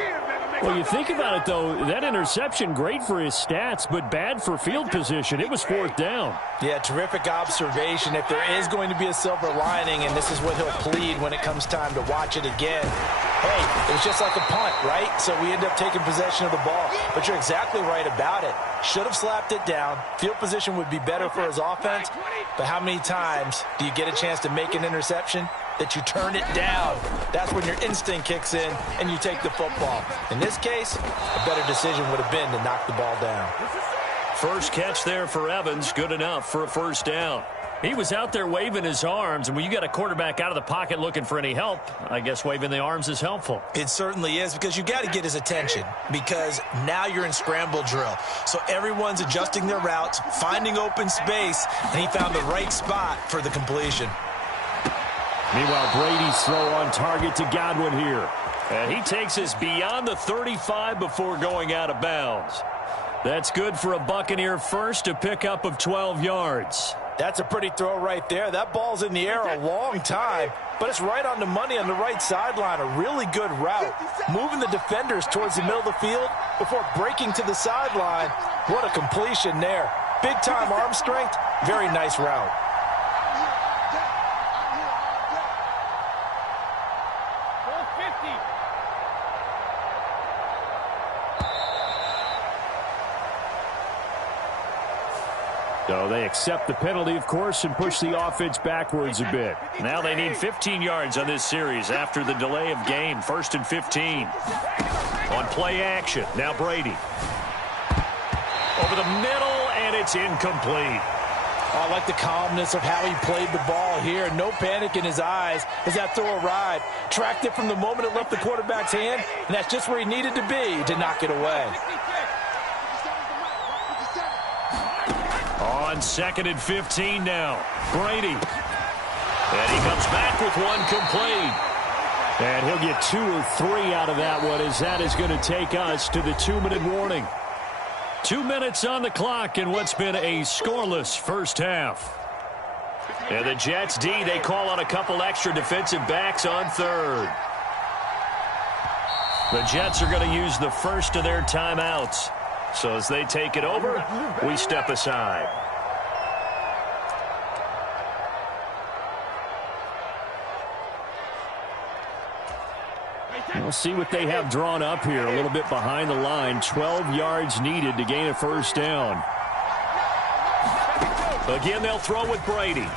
Well, you think about it, though, that interception, great for his stats, but bad for field position. It was 4th down. Yeah, terrific observation. If there is going to be a silver lining, and this is what he'll plead when it comes time to watch it again, hey, it was just like a punt, right? So we end up taking possession of the ball. But you're exactly right about it. Should have slapped it down. Field position would be better for his offense. But how many times do you get a chance to make an interception that you turn it down? That's when your instinct kicks in and you take the football. In this case, a better decision would have been to knock the ball down. First catch there for Evans. Good enough for a 1st down. He was out there waving his arms, and when you got a quarterback out of the pocket looking for any help, I guess waving the arms is helpful. It certainly is, because you got to get his attention, because now you're in scramble drill. So everyone's adjusting their routes, finding open space, and he found the right spot for the completion. Meanwhile, Brady's throw on target to Godwin here. And he takes us beyond the 35 before going out of bounds. That's good for a Buccaneer first, a pickup of 12 yards. That's a pretty throw right there. That ball's in the air a long time, but it's right on the money on the right sideline. A really good route. Moving the defenders towards the middle of the field before breaking to the sideline. What a completion there. Big-time arm strength. Very nice route. So they accept the penalty, of course, and push the offense backwards a bit. Now they need 15 yards on this series after the delay of game. 1st and 15. On play action, now Brady. Over the middle, and it's incomplete. I like the calmness of how he played the ball here. No panic in his eyes as that throw arrived. Tracked it from the moment it left the quarterback's hand, and that's just where he needed to be to knock it away. On 2nd and 15 now. Brady. And he comes back with one complete. And he'll get 2 or 3 out of that one, as that is going to take us to the 2-minute warning. 2 minutes on the clock in what's been a scoreless first half. And the Jets D, they call on a couple extra defensive backs on 3rd. The Jets are going to use the first of their timeouts. So as they take it over, we step aside. We'll see what they have drawn up here. A little bit behind the line. 12 yards needed to gain a 1st down. Again, they'll throw with Brady.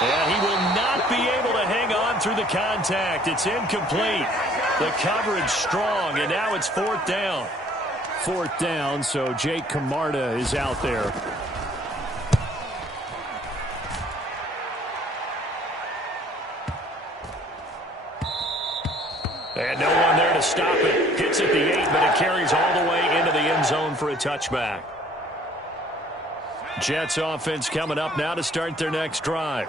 And he will not be able to hang on through the contact. It's incomplete. The coverage strong, and now it's 4th down. 4th down, so Jake Camarda is out there. And no one there to stop it. Hits at the 8, but it carries all the way into the end zone for a touchback. Jets offense coming up now to start their next drive.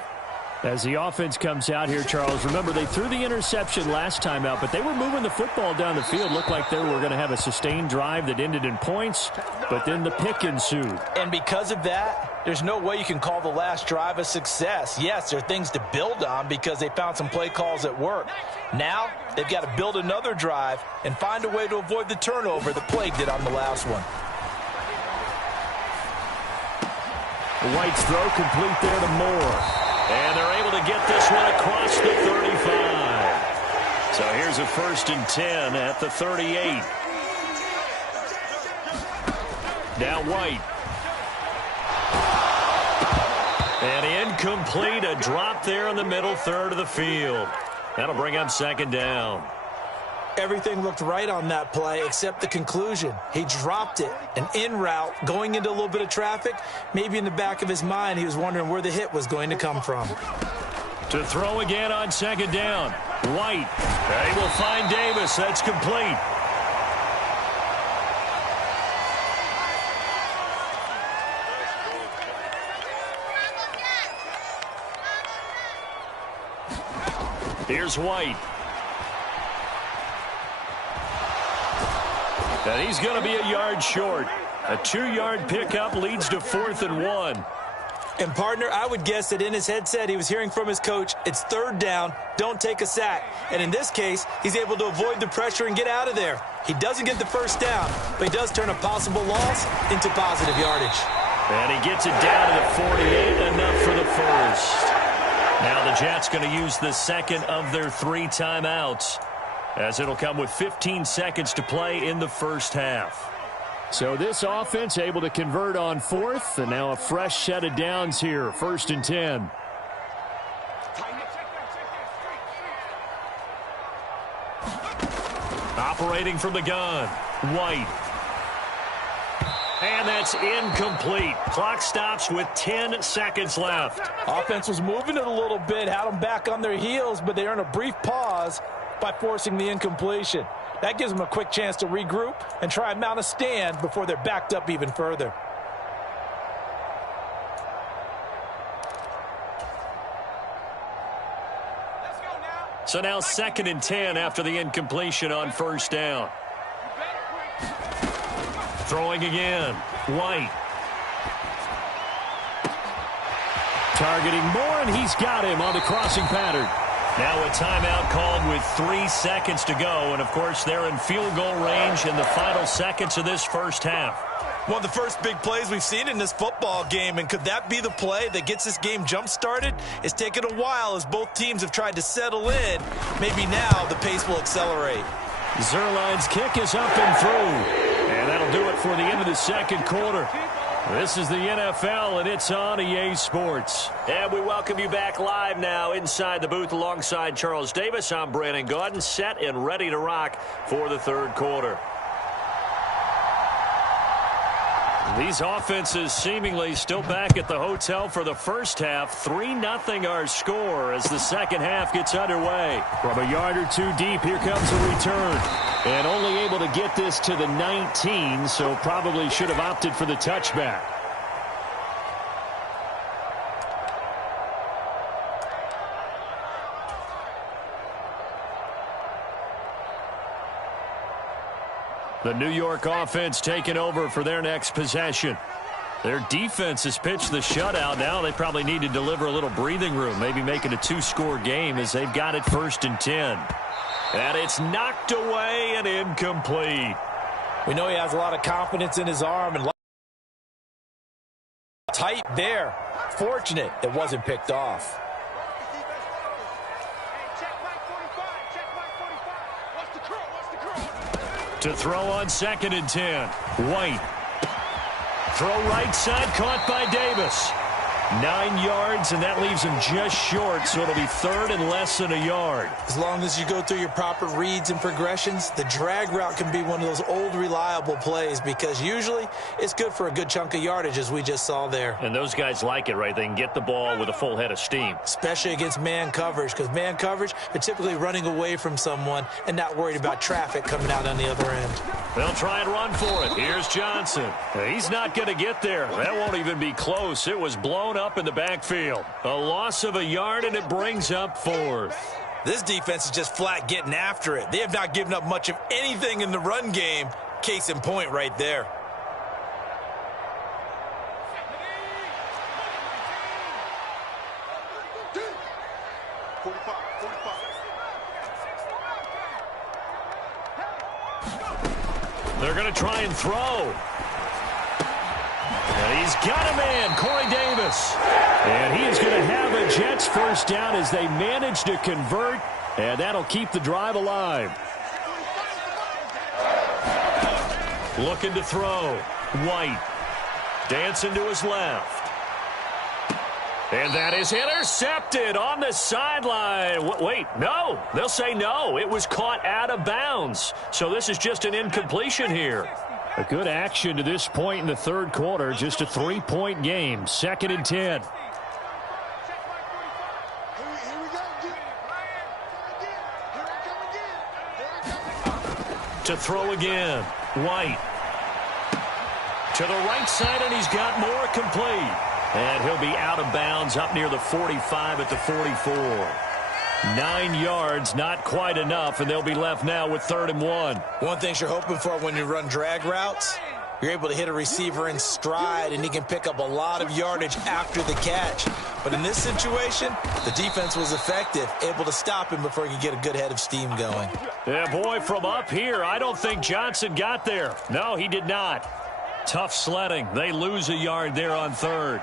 As the offense comes out here, Charles, remember they threw the interception last time out, but they were moving the football down the field. Looked like they were going to have a sustained drive that ended in points, but then the pick ensued. And because of that, there's no way you can call the last drive a success. Yes, there are things to build on because they found some play calls that work. Now, they've got to build another drive and find a way to avoid the turnover that plagued it on the last one. White's throw complete there to Moore. And they're able to get this one across the 35. So here's a 1st and 10 at the 38. Now White. And incomplete, a drop there in the middle third of the field. That'll bring up 2nd down. Everything looked right on that play except the conclusion. He dropped it, an in route, going into a little bit of traffic. Maybe in the back of his mind he was wondering where the hit was going to come from. To throw again on 2nd down. White. They will find Davis. That's complete. Here's White. And he's going to be a yard short. A 2-yard pickup leads to 4th and 1. And, partner, I would guess that in his headset he was hearing from his coach, it's 3rd down, don't take a sack. And in this case, he's able to avoid the pressure and get out of there. He doesn't get the 1st down, but he does turn a possible loss into positive yardage. And he gets it down to the 48, enough for the 1st. Now the Jets going to use the 2nd of their 3 timeouts, as it'll come with 15 seconds to play in the 1st half. So this offense able to convert on 4th, and now a fresh set of downs here, 1st and 10. Operating from the gun, White. And that's incomplete. Clock stops with 10 seconds left. Offense was moving it a little bit, had them back on their heels, but they earn a brief pause by forcing the incompletion. That gives them a quick chance to regroup and try and mount a stand before they're backed up even further. So now 2nd and 10 after the incompletion on 1st down. Throwing again. White. Targeting Moore, and he's got him on the crossing pattern. Now a timeout called with 3 seconds to go. And, of course, they're in field goal range in the final seconds of this 1st half. One of the first big plays we've seen in this football game, and could that be the play that gets this game jump-started? It's taken a while as both teams have tried to settle in. Maybe now the pace will accelerate. Zerline's kick is up and through. And that'll do it for the end of the 2nd quarter. This is the NFL, and it's on EA Sports. And we welcome you back live now inside the booth alongside Charles Davis. I'm Brandon Gaudin, set and ready to rock for the 3rd quarter. These offenses seemingly still back at the hotel for the 1st half. 3-0 our score as the 2nd half gets underway. From a yard or 2 deep, here comes a return. And only able to get this to the 19, so probably should have opted for the touchback. The New York offense taking over for their next possession. Their defense has pitched the shutout. Now they probably need to deliver a little breathing room, maybe make it a 2-score game as they've got it 1st and 10. And it's knocked away and incomplete. We know he has a lot of confidence in his arm and tight there. Fortunate it wasn't picked off. To throw on 2nd and 10. White. Throw right side, caught by Davis. 9 yards, and that leaves him just short, so it'll be 3rd and less than a yard. As long as you go through your proper reads and progressions, the drag route can be one of those old reliable plays because usually it's good for a good chunk of yardage, as we just saw there. And those guys like it, right? They can get the ball with a full head of steam. Especially against man coverage, because man coverage, they're typically running away from someone and not worried about traffic coming out on the other end. They'll try and run for it. Here's Johnson. He's not going to get there. That won't even be close. It was blown up in the backfield. A loss of a yard, and it brings up 4th. This defense is just flat getting after it. They have not given up much of anything in the run game. Case in point right there. They're going to try and throw. And He's got a man, Corey Davis. And he is going to have a Jets first down as they manage to convert, and that'll keep the drive alive. Looking to throw. White. Dancing to his left. And that is intercepted on the sideline. Wait, no. They'll say no. It was caught out of bounds. So this is just an incompletion here. A good action to this point in the third quarter. Just a 3-point game. 2nd and 10. To throw again. White. To the right side, and he's got more complete. And he'll be out of bounds up near the 45 at the 44. 9 yards, not quite enough, and they'll be left now with 3rd and 1. One thing you're hoping for when you run drag routes, you're able to hit a receiver in stride, and he can pick up a lot of yardage after the catch. But in this situation, the defense was effective, able to stop him before he could get a good head of steam going. Yeah, boy, from up here, I don't think Johnson got there. No, he did not. Tough sledding. They lose a yard there on 3rd.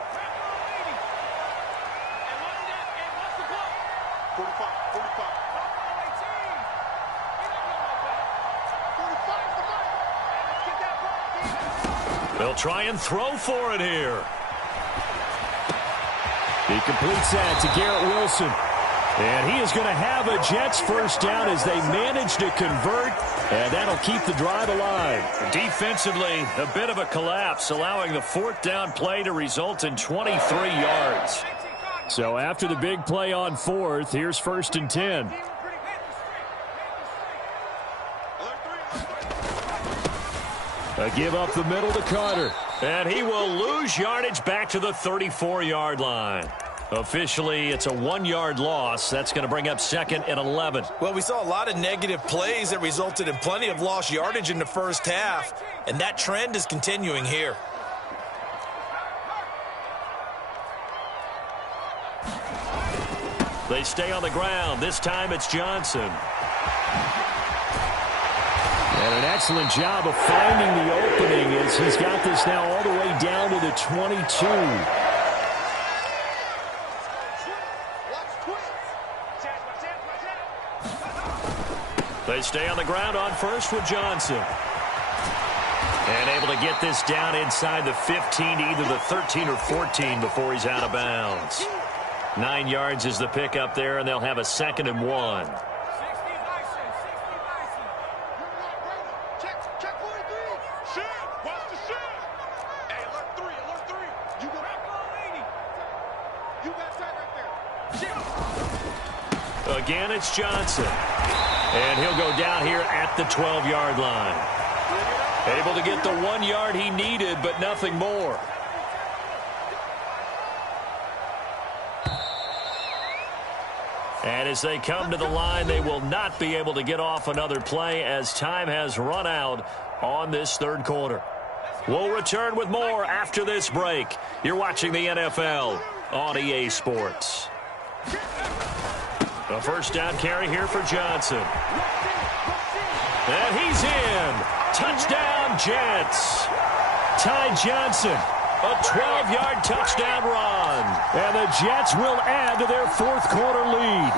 They'll try and throw for it here. He completes that to Garrett Wilson. And he is going to have a Jets first down as they manage to convert, and that'll keep the drive alive. Defensively, a bit of a collapse, allowing the 4th down play to result in 23 yards. So after the big play on 4th, here's 1st and 10. A give up the middle to Carter. And he will lose yardage back to the 34-yard line. Officially, it's a 1-yard loss. That's going to bring up 2nd and 11. Well, we saw a lot of negative plays that resulted in plenty of lost yardage in the first half, and that trend is continuing here. They stay on the ground. This time it's Johnson. And an excellent job of finding the opening as he's got this now all the way down to the 22. They stay on the ground on 1st with Johnson. And able to get this down inside the 15 to either the 13 or 14 before he's out of bounds. 9 yards is the pickup there, and they'll have a 2nd and 1. Again, it's Johnson. And he'll go down here at the 12-yard line. Able to get the 1 yard he needed, but nothing more. And as they come to the line, they will not be able to get off another play as time has run out on this 3rd quarter. We'll return with more after this break. You're watching the NFL on EA Sports. A 1st down carry here for Johnson. And he's in. Touchdown, Jets. Ty Johnson, a 12-yard touchdown run. And the Jets will add to their 4th quarter lead.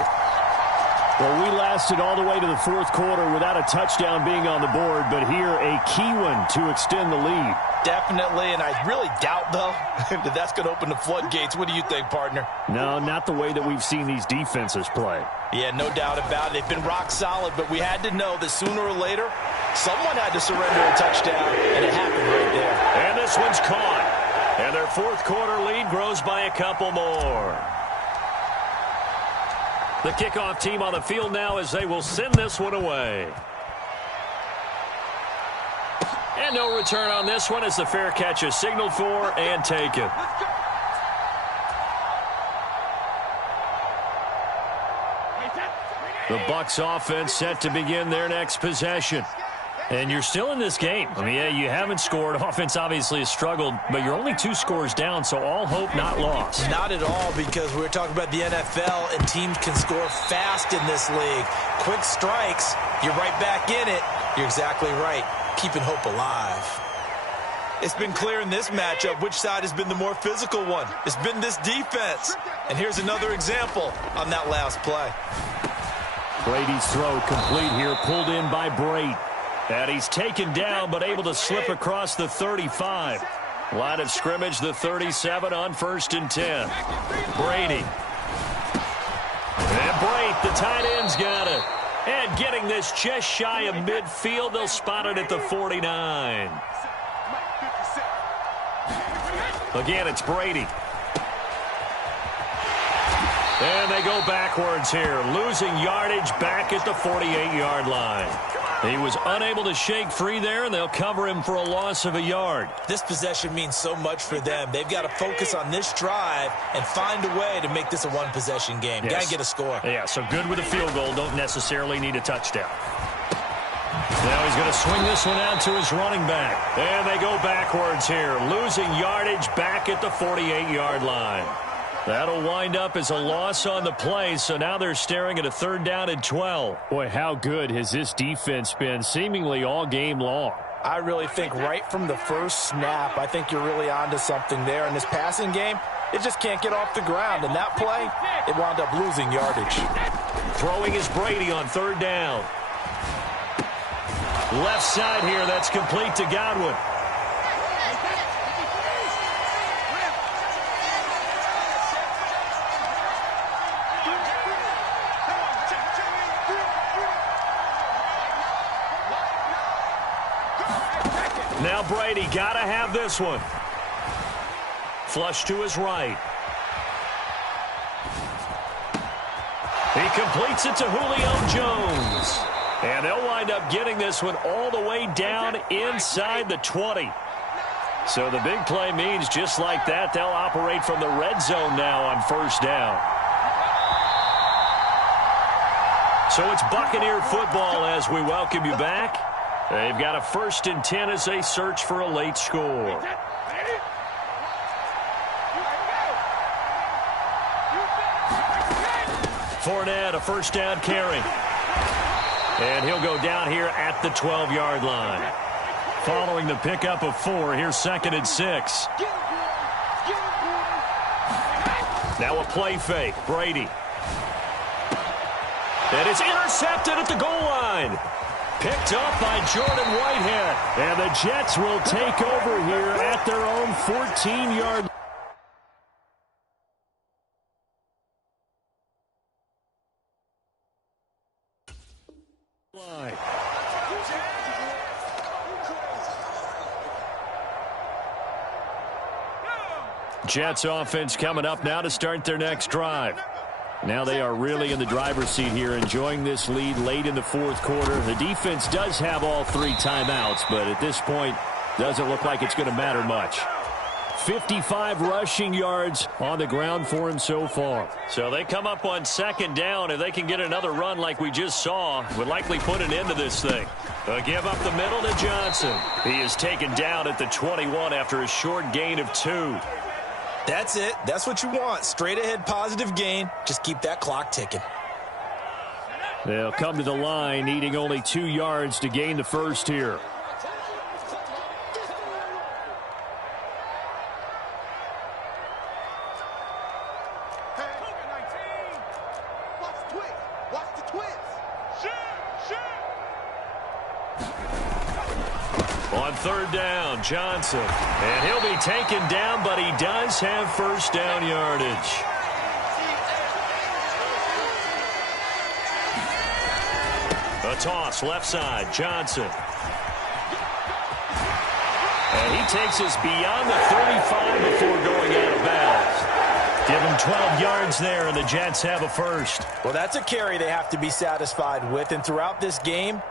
Well, we lasted all the way to the 4th quarter without a touchdown being on the board, but here a key one to extend the lead. Definitely, and I really doubt, though, that that's going to open the floodgates. What do you think, partner? No, not the way that we've seen these defenses play. Yeah, no doubt about it. They've been rock solid, but we had to know that sooner or later, someone had to surrender a touchdown, and it happened right there. And this one's caught. And their 4th quarter lead grows by a couple more. The kickoff team on the field now as they will send this one away. And no return on this one as the fair catch is signaled for and taken. The Bucs offense set to begin their next possession. And you're still in this game. I mean, yeah, you haven't scored. Offense obviously has struggled, but you're only 2 scores down, so all hope not lost. Not at all, because we're talking about the NFL, and teams can score fast in this league. Quick strikes, you're right back in it. You're exactly right. Keeping hope alive. It's been clear in this matchup which side has been the more physical one. It's been this defense. And here's another example on that last play. Brady's throw complete here, pulled in by Brate. And he's taken down, but able to slip across the 35. Line of scrimmage, the 37 on 1st and 10. Brady. And Brate, the tight end's got it. And getting this just shy of midfield, they'll spot it at the 49. Again, it's Brady. And they go backwards here, losing yardage back at the 48-yard line. He was unable to shake free there, and they'll cover him for a loss of a yard. This possession means so much for them. They've got to focus on this drive and find a way to make this a one-possession game. Yes. Got to get a score. Yeah, so good with a field goal. Don't necessarily need a touchdown. Now he's going to swing this one out to his running back. And they go backwards here, losing yardage back at the 48-yard line. That'll wind up as a loss on the play, so now they're staring at a 3rd down and 12. Boy, how good has this defense been seemingly all game long? I really think right from the first snap, I think you're really onto something there. In this passing game, it just can't get off the ground. And that play, it wound up losing yardage. Throwing is Brady on 3rd down. Left side here, that's complete to Godwin. Now Brady, got to have this one. Flush to his right. He completes it to Julio Jones. And they'll wind up getting this one all the way down inside the 20. So the big play means just like that, they'll operate from the red zone now on 1st down. So it's Buccaneer football as we welcome you back. They've got a 1st and 10 as they search for a late score. Fournette, a 1st down carry. And he'll go down here at the 12-yard line. Following the pickup of 4, here's 2nd and 6. Now a play fake, Brady. And it's intercepted at the goal line. Picked up by Jordan Whitehead. And the Jets will take over here at their own 14-yard line. Jets offense coming up now to start their next drive. Now they are really in the driver's seat here, enjoying this lead late in the 4th quarter. The defense does have all 3 timeouts, but at this point, doesn't look like it's going to matter much. 55 rushing yards on the ground for him so far. So they come up on 2nd down. If they can get another run like we just saw, would likely put an end to this thing. A give up the middle to Johnson. He is taken down at the 21 after a short gain of 2. That's it. That's what you want. Straight ahead positive gain. Just keep that clock ticking. They'll come to the line, needing only 2 yards to gain the 1st here. On 3rd down, Johnson. And he'll be taken down, but he does have 1st down yardage. A toss, left side, Johnson. And he takes us beyond the 35 before going out of bounds. Give him 12 yards there, and the Jets have a 1st. Well, that's a carry they have to be satisfied with. And throughout this game,